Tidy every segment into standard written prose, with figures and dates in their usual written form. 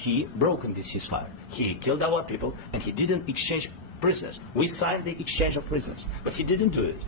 he broken the ceasefire. He killed our people, and he didn't exchange prisoners. We signed the exchange of prisoners, but he didn't do it.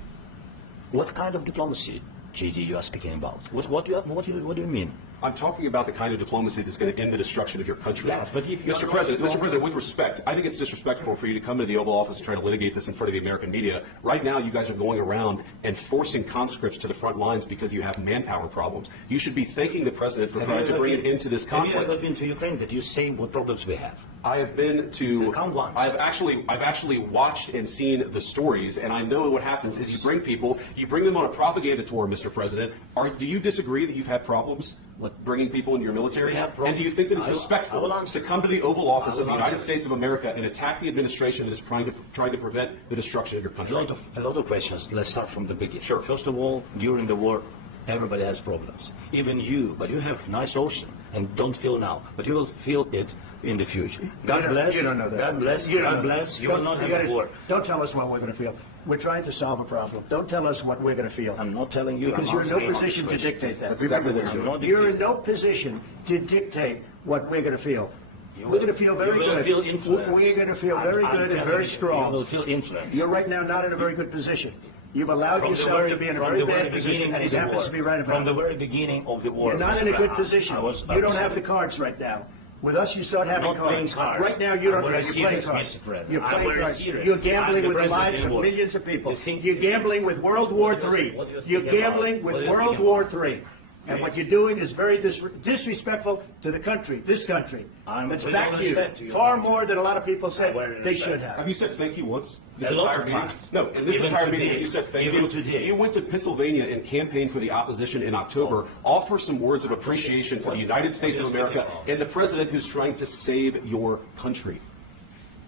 What kind of diplomacy, JD, you are speaking about? What do you mean? I'm talking about the kind of diplomacy that's going to end the destruction of your country. Yes, but if Mr. President, with respect, I think it's disrespectful for you to come to the Oval Office and try to litigate this in front of the American media. Right now, you guys are going around and forcing conscripts to the front lines because you have manpower problems. You should be thanking the President for trying to bring it into this conflict. Have you ever been to Ukraine? Did you say what problems we have? I have been to. Count once. I've actually watched and seen the stories, and I know what happens is you bring people, you bring them on a propaganda tour, Mr. President. Do you disagree that you've had problems with bringing people into your military? And do you think that it's respectful to come to the Oval Office of the United States of America and attack the administration that is trying to prevent the destruction of your country? A lot of questions. Let's start from the beginning. Sure. First of all, during the war, everybody has problems. Even you, but you have nice ocean and don't feel now, but you will feel it in the future. God bless. You don't know that. God bless. God bless. You will not have a war. Don't tell us what we're going to feel. We're trying to solve a problem. Don't tell us what we're going to feel. I'm not telling you. Because you're in no position to dictate that. That's exactly what you're doing. You're in no position to dictate what we're going to feel. We're going to feel very good. Feel influence. We're going to feel very good and very strong. You will feel influence. You're right now not in a very good position. You've allowed yourself to be in a very bad position, and he happens to be right about it. From the very beginning of the war. You're not in a good position. You don't have the cards right now. With us, you start having cards. Right now, you don't. You're playing cards. You're playing cards. You're gambling with the lives of millions of people. You're gambling with World War III. You're gambling with World War III. And what you're doing is very disrespectful to the country, this country. That's back to you far more than a lot of people said they should have. Have you said thank you once? This A lot entire of meeting? times. No, in this Even entire today. meeting, you said thank Even you. today. You went to Pennsylvania and campaigned for the opposition in October. Offer some words of appreciation for the United States of America and the president who's trying to save your country.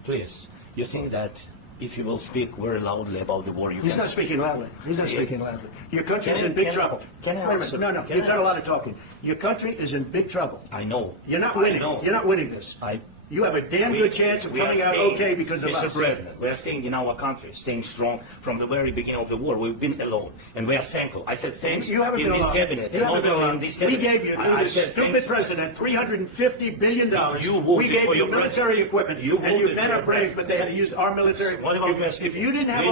Please, you think that if you will speak very loudly about the war, He's not speaking loudly. He's not speaking loudly. Your country's in big trouble. Can I answer? No, you've done a lot of talking. Your country is in big trouble. I know. You're not winning. You're not winning this. You have a damn good chance of coming out okay because of us. Mr. President, we are staying in our country, staying strong from the very beginning of the war. We've been alone, and we are thankful. I said thanks you haven't in been this alone. cabinet. You haven't been alone. In this cabinet. We gave you, through this stupid president, $350 billion. We gave you military equipment, and your men are brave, but they had to use our military. If you didn't have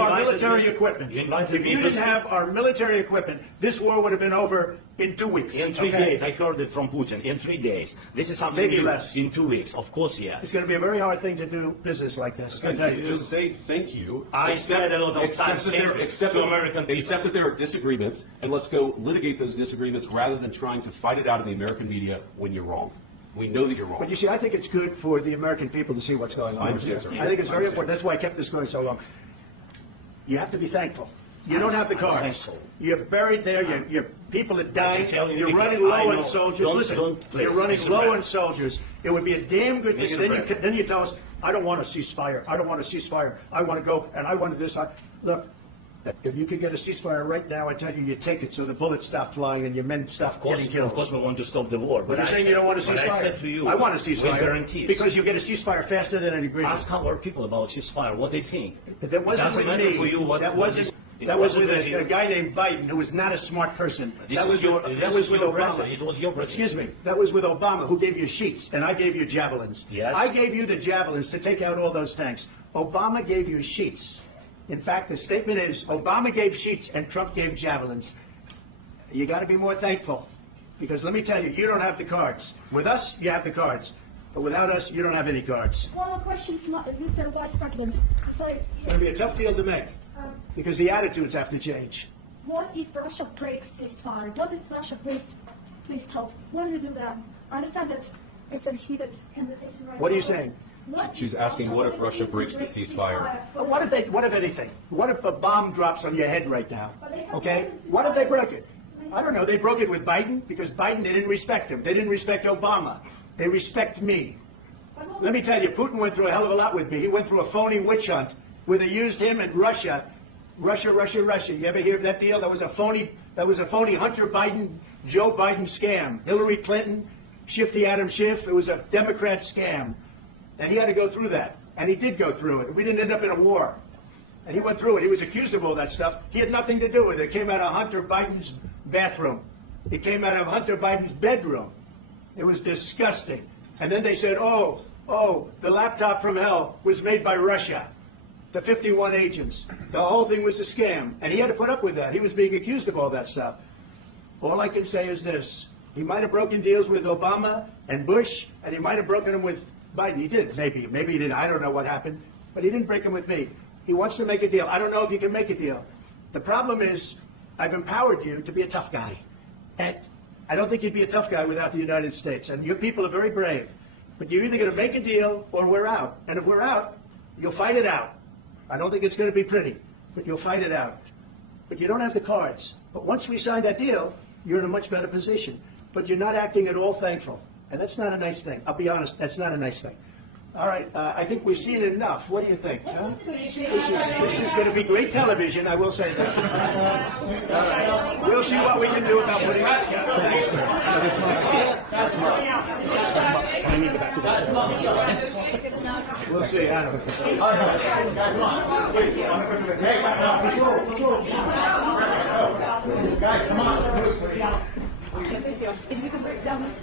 our military equipment, this war would have been over in 2 weeks. In 3 days, I heard it from Putin. In 3 days, this is something maybe new. less. In 2 weeks, of course, yes. It's going to be a very hard thing to do business like this. Just say thank you. I said a lot of times. Except that there are disagreements, and let's go litigate those disagreements rather than trying to fight it out in the American media when you're wrong. We know that you're wrong. But you see, I think it's good for the American people to see what's going on. I understand, sir. I think it's very important. That's why I kept this going so long. You have to be thankful. You don't have the cards. You're buried there. Your people are dying. You're running low on soldiers. Listen, you're running low on soldiers. It would be a damn good thing. Then you tell us, I don't want a ceasefire. I don't want a ceasefire. I want to go, and I want this. Look, if you could get a ceasefire right now, I tell you, you take it so the bullets stop flying and your men stop getting killed. Of course, we want to stop the war. But you're saying you don't want a ceasefire. I said to you, I want a ceasefire. with guarantees. Because you get a ceasefire faster than an agreement. Ask our people about ceasefire, what they think. That wasn't with me. For you, that was with a guy named Biden, who was not a smart person. That was with Obama. It was your president. Excuse me. That was with Obama, who gave you sheets, and I gave you javelins. Yes. I gave you the javelins to take out all those tanks. Obama gave you sheets. In fact, the statement is, Obama gave sheets and Trump gave javelins. You got to be more thankful. Because let me tell you, you don't have the cards. With us, you have the cards. But without us, you don't have any cards. One more question, Mr. Vice President. So, It's going to be a tough deal to make. Because the attitudes have to change. what if Russia breaks ceasefire? What if Russia breaks peace talks? What do you do then? I understand that it's a heated conversation right now. What are you saying? She's asking, what if Russia breaks the ceasefire? But what if anything? What if a bomb drops on your head right now? Okay? What if they broke it? I don't know. They broke it with Biden because Biden, they didn't respect him. They didn't respect Obama. They respect me. Let me tell you, Putin went through a hell of a lot with me. He went through a phony witch hunt where they used him and Russia. Russia. You ever hear of that deal? That was a phony Hunter Biden, Joe Biden scam. Hillary Clinton, Shifty Adam Schiff. It was a Democrat scam. And he had to go through that. And he did go through it. We didn't end up in a war. And he went through it. He was accused of all that stuff. He had nothing to do with it. It came out of Hunter Biden's bathroom. It came out of Hunter Biden's bedroom. It was disgusting. And then they said, oh, the laptop from hell was made by Russia. The 51 agents. The whole thing was a scam. And he had to put up with that. He was being accused of all that stuff. All I can say is this. He might have broken deals with Obama and Bush, and he might have broken them with Biden. He did, maybe. Maybe he didn't. I don't know what happened. But he didn't break them with me. He wants to make a deal. I don't know if he can make a deal. The problem is, I've empowered you to be a tough guy. And I don't think you'd be a tough guy without the United States. And your people are very brave. But you're either going to make a deal or we're out. And if we're out, you'll fight it out. I don't think it's going to be pretty, but you'll fight it out. But you don't have the cards. But once we sign that deal, you're in a much better position. But you're not acting at all thankful. And that's not a nice thing. I'll be honest, that's not a nice thing. All right, I think we've seen enough. What do you think? Huh? This is going to be great television, I will say that. All right. We'll see what we can do about putting it together. Thanks, sir. Let me go back to this. We'll see, Adam. If you can break down this.